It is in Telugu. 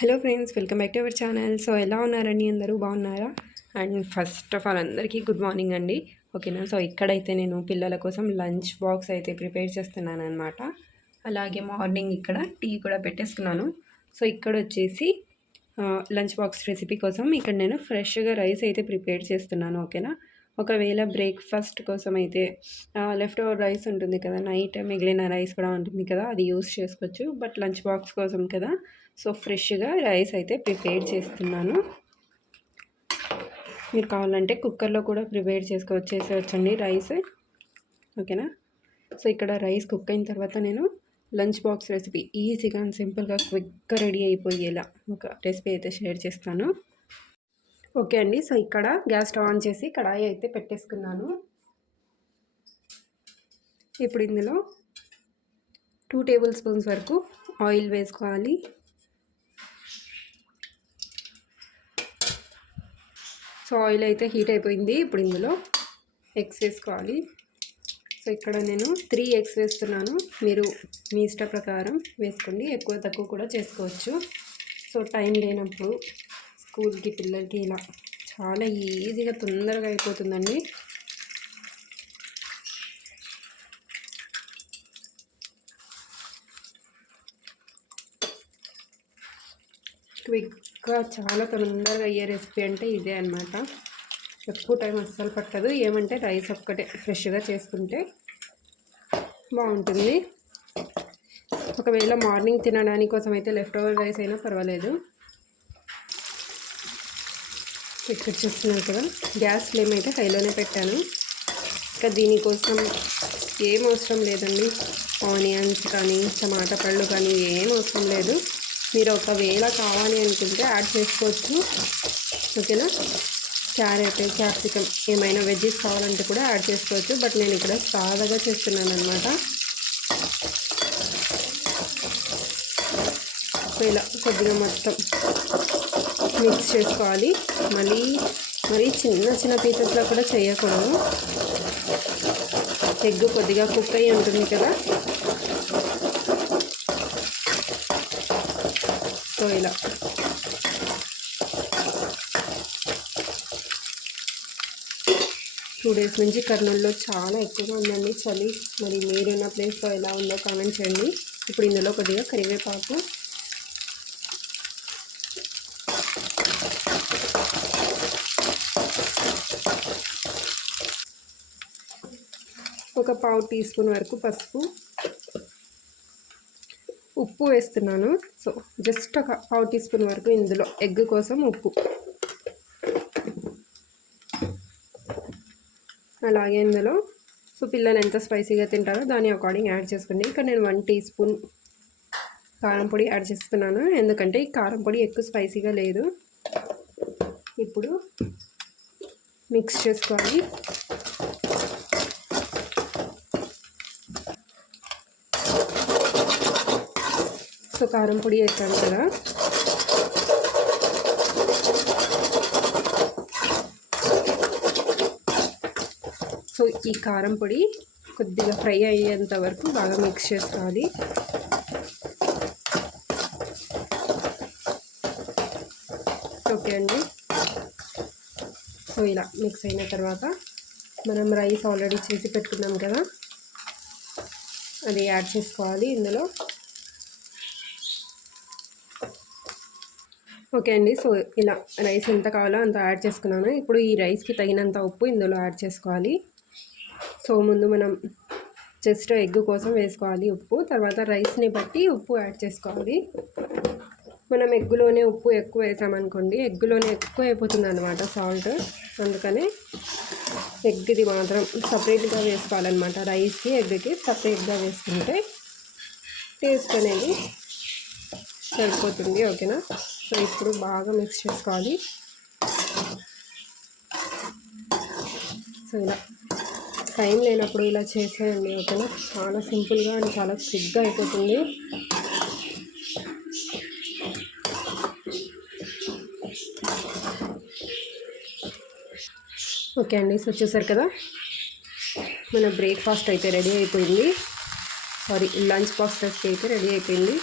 Hello friends, welcome back to our channel. So ఎలా ఉన్నారండి? అందరూ బాగున్నారా? అండ్ ఫస్ట్ ఆఫ్ ఆల్ అందరికీ గుడ్ మార్నింగ్ అండి. ఓకేనా? సో ఇక్కడైతే నేను పిల్లల కోసం లంచ్ బాక్స్ అయితే ప్రిపేర్ చేస్తున్నాను అనమాట. అలాగే మార్నింగ్ ఇక్కడ టీ కూడా పెట్టేసుకున్నాను. సో ఇక్కడ వచ్చేసి లంచ్ బాక్స్ రెసిపీ కోసం ఇక్కడ నేను ఫ్రెష్గా రైస్ అయితే ప్రిపేర్ చేస్తున్నాను. ఓకేనా? ఒకవేళ బ్రేక్ఫాస్ట్ కోసం అయితే లెఫ్ట్ ఓవర్ రైస్ ఉంటుంది కదా, నైట్ మిగిలిన రైస్ కూడా ఉంటుంది కదా, అది యూస్ చేసుకోవచ్చు. బట్ లంచ్ బాక్స్ కోసం కదా, సో ఫ్రెష్గా రైస్ అయితే ప్రిపేర్ చేస్తున్నాను. మీరు కావాలంటే కుక్కర్లో కూడా ప్రిపేర్ చేసేవచ్చండి రైస్. ఓకేనా? సో ఇక్కడ రైస్ కుక్ అయిన తర్వాత నేను లంచ్ బాక్స్ రెసిపీ ఈజీగా అండ్ సింపుల్గా క్విక్గా రెడీ అయిపోయేలా ఒక రెసిపీ అయితే షేర్ చేస్తాను. ఓకే అండి. సో ఇక్కడ గ్యాస్ స్టవ్ ఆన్ చేసి కడాయి అయితే పెట్టేసుకున్నాను. ఇప్పుడు ఇందులో 2 టేబుల్ స్పూన్స్ వరకు ఆయిల్ వేసుకోవాలి. సో ఆయిల్ అయితే హీట్ అయిపోయింది. ఇప్పుడు ఇందులో ఎగ్స్ వేసుకోవాలి. సో ఇక్కడ నేను 3 ఎగ్స్ వేస్తున్నాను. మీరు మీ ఇష్ట ప్రకారం వేసుకోండి, ఎక్కువ తక్కువ కూడా చేసుకోవచ్చు. సో టైం లేనప్పుడు స్కూల్కి పిల్లలకి ఇలా చాలా ఈజీగా తొందరగా అయిపోతుందండి. క్విక్గా చాలా తొందరగా అయ్యే రెసిపీ అంటే ఇదే అనమాట. ఎక్కువ టైం అస్సలు పట్టదు. ఏమంటే రైస్ ఒక్కటే ఫ్రెష్గా చేసుకుంటే బాగుంటుంది. ఒకవేళ మార్నింగ్ తినడానికి కోసం అయితే లెఫ్ట్ ఓవర్ రైస్ అయినా పర్వాలేదు. ఇక్కడ చూస్తున్నారు కదా, గ్యాస్ ఫ్లేమ్ అయితే హైలోనే పెట్టాను. ఇంకా దీనికోసం ఏం అవసరం లేదండి. ఆనియన్స్ కానీ టమాటా పళ్ళు కానీ ఏం అవసరం లేదు. మీరు ఒకవేళ కావాలి అనుకుంటే యాడ్ చేసుకోవచ్చు. ఓకేనా? క్యారెట్, క్యాప్సికమ్ ఏమైనా వెజ్జెస్ కావాలంటే కూడా యాడ్ చేసుకోవచ్చు. బట్ నేను ఇక్కడ సాదాగా చేస్తున్నాను అనమాట. సో ఇలా కొద్దిగా మొత్తం మిక్స్ చేసుకోవాలి. మరీ చిన్న చిన్న పీసెస్లో కూడా చేయకూడదు. ఎగ్ కొద్దిగా కుక్ అయ్యి ఉంటుంది కదా, సో ఇలా టూ డేస్ నుంచి కర్నూలులో చాలా ఎక్కువగా ఉందండి చలి. మరి మీరున్న ప్లేస్లో ఎలా ఉందో కామెంట్ చేయండి. ఇప్పుడు ఇందులో కొద్దిగా కరివేపాకు, ఒక 1/2 టీ స్పూన్ వరకు పసుపు, ఉప్పు వేస్తున్నాను. సో జస్ట్ ఒక 1/2 టీ స్పూన్ వరకు ఇందులో ఎగ్ కోసం ఉప్పు, అలాగే ఇందులో సో పిల్లలు ఎంత స్పైసీగా తింటారో దాని అకార్డింగ్ యాడ్ చేసుకోండి. ఇక్కడ నేను 1 టీ స్పూన్ కారం పొడి యాడ్ చేస్తున్నాను, ఎందుకంటే ఈ కారం పొడి ఎక్కువ స్పైసీగా లేదు. ఇప్పుడు మిక్స్ చేసుకోవాలి. సో కారం పొడి వేసాను కదా, సో ఈ కారం పొడి కొద్దిగా ఫ్రై అయ్యేంత వరకు బాగా మిక్స్ చేసుకోవాలి. ఓకే అండి. సో ఇలా మిక్స్ అయిన తర్వాత మనం రైస్ ఆల్రెడీ చేసి పెట్టుకున్నాం కదా, అది యాడ్ చేసుకోవాలి ఇందులో. ఓకే అండి. సో ఇలా రైస్ ఎంత కావాలో అంత యాడ్ చేసుకున్నాను. ఇప్పుడు ఈ రైస్కి తగినంత ఉప్పు ఇందులో యాడ్ చేసుకోవాలి. సో ముందు మనం జస్ట్ ఎగ్ కోసం వేసుకోవాలి ఉప్పు, తర్వాత రైస్ని బట్టి ఉప్పు యాడ్ చేసుకోవాలి. మనం ఎగ్గులోనే ఉప్పు ఎక్కువ వేసామనుకోండి, ఎగ్గులోనే ఎక్కువ అయిపోతుంది అనమాట సాల్ట్. అందుకనే ఎగ్ది మాత్రం సపరేట్గా వేసుకోవాలన్నమాట. రైస్కి ఎగ్కి సపరేట్గా వేసుకుంటే టేస్ట్ అనేది సరిపోతుంది. ఓకేనా? సో ఇప్పుడు బాగా మిక్స్ చేసుకోవాలి. సో ఇలా టైం లేనప్పుడు ఇలా చేసేయండి. ఓకేనా? చాలా సింపుల్గా అండ్ చాలా క్విక్గా అయిపోతుంది. ఓకే అండి. సో చూసారు కదా, మన బ్రేక్ఫాస్ట్ అయితే రెడీ అయిపోయింది. లంచ్ బాక్స్ రెసిపీ అయితే రెడీ అయిపోయింది.